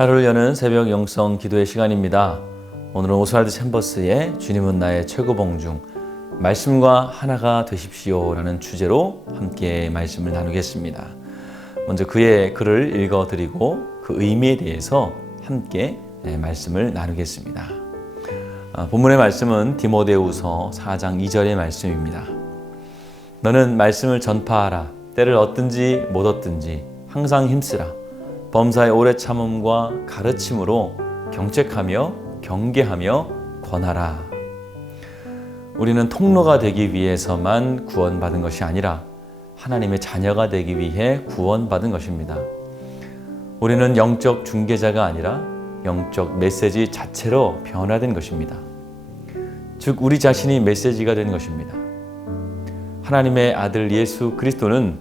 하루를 여는 새벽 영성 기도의 시간입니다. 오늘은 오스왈드 챔버스의 주님은 나의 최고봉 중 말씀과 하나가 되십시오 라는 주제로 함께 말씀을 나누겠습니다. 먼저 그의 글을 읽어드리고 그 의미에 대해서 함께 말씀을 나누겠습니다. 본문의 말씀은 디모데후서 4장 2절의 말씀입니다. 너는 말씀을 전파하라. 때를 얻든지 못 얻든지 항상 힘쓰라. 범사의 오래 참음과 가르침으로 경책하며 경계하며 권하라. 우리는 통로가 되기 위해서만 구원받은 것이 아니라 하나님의 자녀가 되기 위해 구원받은 것입니다. 우리는 영적 중개자가 아니라 영적 메시지 자체로 변화된 것입니다. 즉 우리 자신이 메시지가 된 것입니다. 하나님의 아들 예수 그리스도는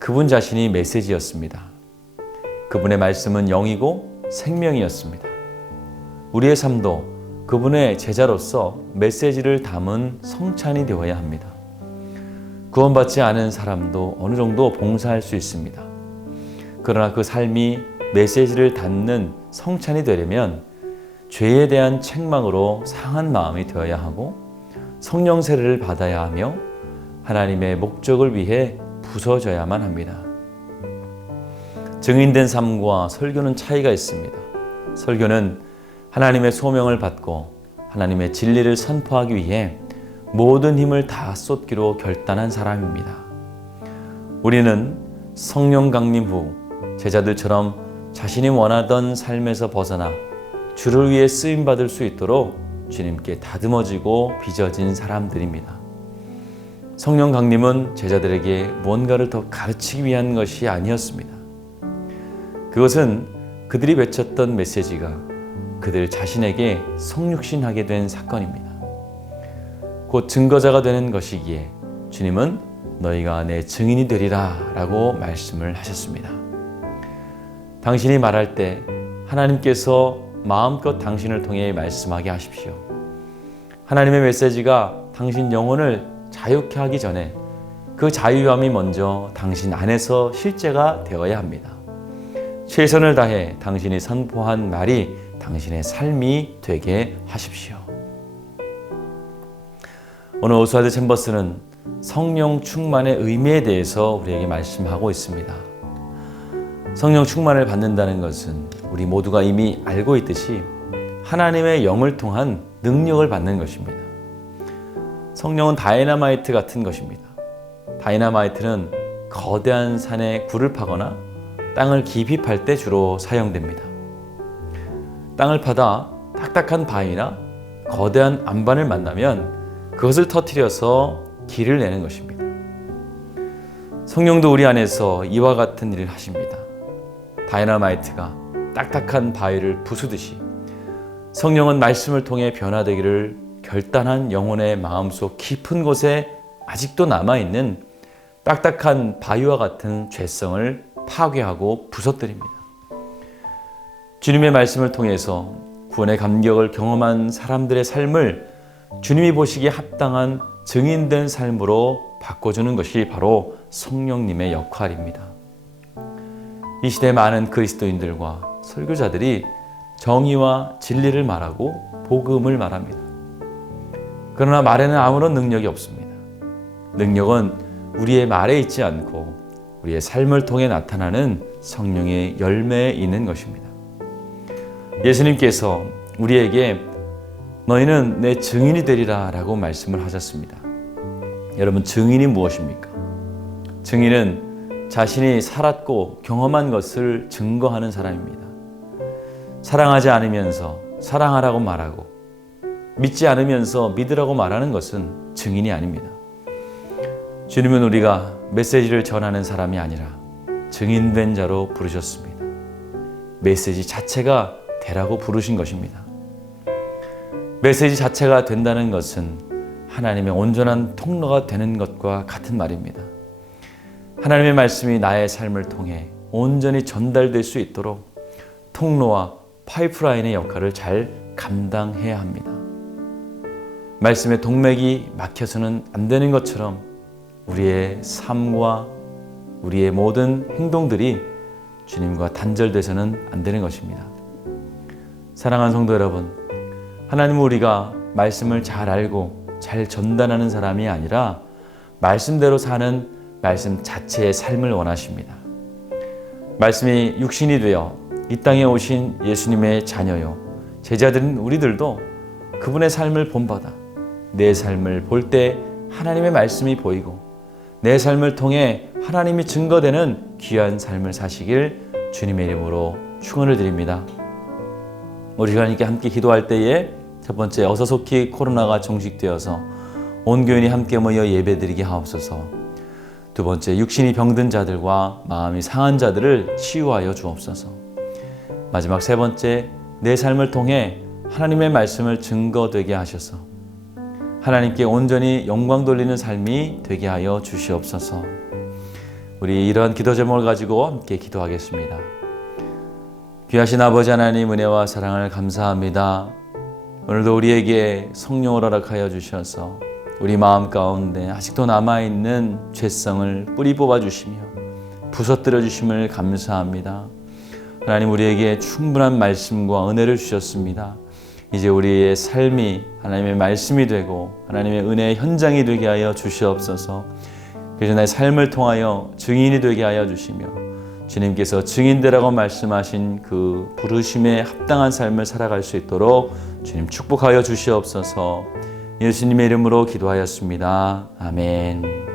그분 자신이 메시지였습니다. 그분의 말씀은 영이고 생명이었습니다. 우리의 삶도 그분의 제자로서 메시지를 담은 성찬이 되어야 합니다. 구원받지 않은 사람도 어느 정도 봉사할 수 있습니다. 그러나 그 삶이 메시지를 담는 성찬이 되려면 죄에 대한 책망으로 상한 마음이 되어야 하고 성령 세례를 받아야 하며 하나님의 목적을 위해 부서져야만 합니다. 증인된 삶과 설교는 차이가 있습니다. 설교는 하나님의 소명을 받고 하나님의 진리를 선포하기 위해 모든 힘을 다 쏟기로 결단한 사람입니다. 우리는 성령 강림 후 제자들처럼 자신이 원하던 삶에서 벗어나 주를 위해 쓰임받을 수 있도록 주님께 다듬어지고 빚어진 사람들입니다. 성령 강림은 제자들에게 뭔가를 더 가르치기 위한 것이 아니었습니다. 그것은 그들이 외쳤던 메시지가 그들 자신에게 성육신하게 된 사건입니다. 곧 증거자가 되는 것이기에 주님은 너희가 내 증인이 되리라 라고 말씀을 하셨습니다. 당신이 말할 때 하나님께서 마음껏 당신을 통해 말씀하게 하십시오. 하나님의 메시지가 당신 영혼을 자유케 하기 전에 그 자유함이 먼저 당신 안에서 실제가 되어야 합니다. 최선을 다해 당신이 선포한 말이 당신의 삶이 되게 하십시오. 오늘 오스왈드 챔버스는 성령 충만의 의미에 대해서 우리에게 말씀하고 있습니다. 성령 충만을 받는다는 것은 우리 모두가 이미 알고 있듯이 하나님의 영을 통한 능력을 받는 것입니다. 성령은 다이너마이트 같은 것입니다. 다이너마이트는 거대한 산에 굴을 파거나 땅을 깊이 팔 때 주로 사용됩니다. 땅을 파다 딱딱한 바위나 거대한 안반을 만나면 그것을 터뜨려서 길을 내는 것입니다. 성령도 우리 안에서 이와 같은 일을 하십니다. 다이너마이트가 딱딱한 바위를 부수듯이 성령은 말씀을 통해 변화되기를 결단한 영혼의 마음속 깊은 곳에 아직도 남아있는 딱딱한 바위와 같은 죄성을 파괴하고 부서뜨립니다. 주님의 말씀을 통해서 구원의 감격을 경험한 사람들의 삶을 주님이 보시기에 합당한 증인된 삶으로 바꿔주는 것이 바로 성령님의 역할입니다. 이 시대 많은 그리스도인들과 설교자들이 정의와 진리를 말하고 복음을 말합니다. 그러나 말에는 아무런 능력이 없습니다. 능력은 우리의 말에 있지 않고 우리의 삶을 통해 나타나는 성령의 열매에 있는 것입니다. 예수님께서 우리에게 너희는 내 증인이 되리라 라고 말씀을 하셨습니다. 여러분, 증인이 무엇입니까? 증인은 자신이 살았고 경험한 것을 증거하는 사람입니다. 사랑하지 않으면서 사랑하라고 말하고 믿지 않으면서 믿으라고 말하는 것은 증인이 아닙니다. 주님은 우리가 메시지를 전하는 사람이 아니라 증인된 자로 부르셨습니다. 메시지 자체가 되라고 부르신 것입니다. 메시지 자체가 된다는 것은 하나님의 온전한 통로가 되는 것과 같은 말입니다. 하나님의 말씀이 나의 삶을 통해 온전히 전달될 수 있도록 통로와 파이프라인의 역할을 잘 감당해야 합니다. 말씀의 동맥이 막혀서는 안 되는 것처럼 우리의 삶과 우리의 모든 행동들이 주님과 단절돼서는 안 되는 것입니다. 사랑하는 성도 여러분, 하나님은 우리가 말씀을 잘 알고 잘 전달하는 사람이 아니라 말씀대로 사는 말씀 자체의 삶을 원하십니다. 말씀이 육신이 되어 이 땅에 오신 예수님의 자녀요, 제자들인 우리들도 그분의 삶을 본받아 내 삶을 볼 때 하나님의 말씀이 보이고 내 삶을 통해 하나님이 증거되는 귀한 삶을 사시길 주님의 이름으로 축원을 드립니다. 우리가 이렇게 함께 기도할 때에 첫 번째, 어서 속히 코로나가 종식되어서 온 교인이 함께 모여 예배드리게 하옵소서. 두 번째, 육신이 병든 자들과 마음이 상한 자들을 치유하여 주옵소서. 마지막 세 번째, 내 삶을 통해 하나님의 말씀을 증거되게 하셔서 하나님께 온전히 영광 돌리는 삶이 되게 하여 주시옵소서. 우리 이러한 기도 제목을 가지고 함께 기도하겠습니다. 귀하신 아버지 하나님, 은혜와 사랑을 감사합니다. 오늘도 우리에게 성령을 허락하여 주셔서 우리 마음 가운데 아직도 남아있는 죄성을 뿌리 뽑아주시며 부서뜨려 주심을 감사합니다. 하나님, 우리에게 충분한 말씀과 은혜를 주셨습니다. 이제 우리의 삶이 하나님의 말씀이 되고 하나님의 은혜의 현장이 되게 하여 주시옵소서. 그래서 나의 삶을 통하여 증인이 되게 하여 주시며 주님께서 증인되라고 말씀하신 그 부르심에 합당한 삶을 살아갈 수 있도록 주님 축복하여 주시옵소서. 예수님의 이름으로 기도하였습니다. 아멘.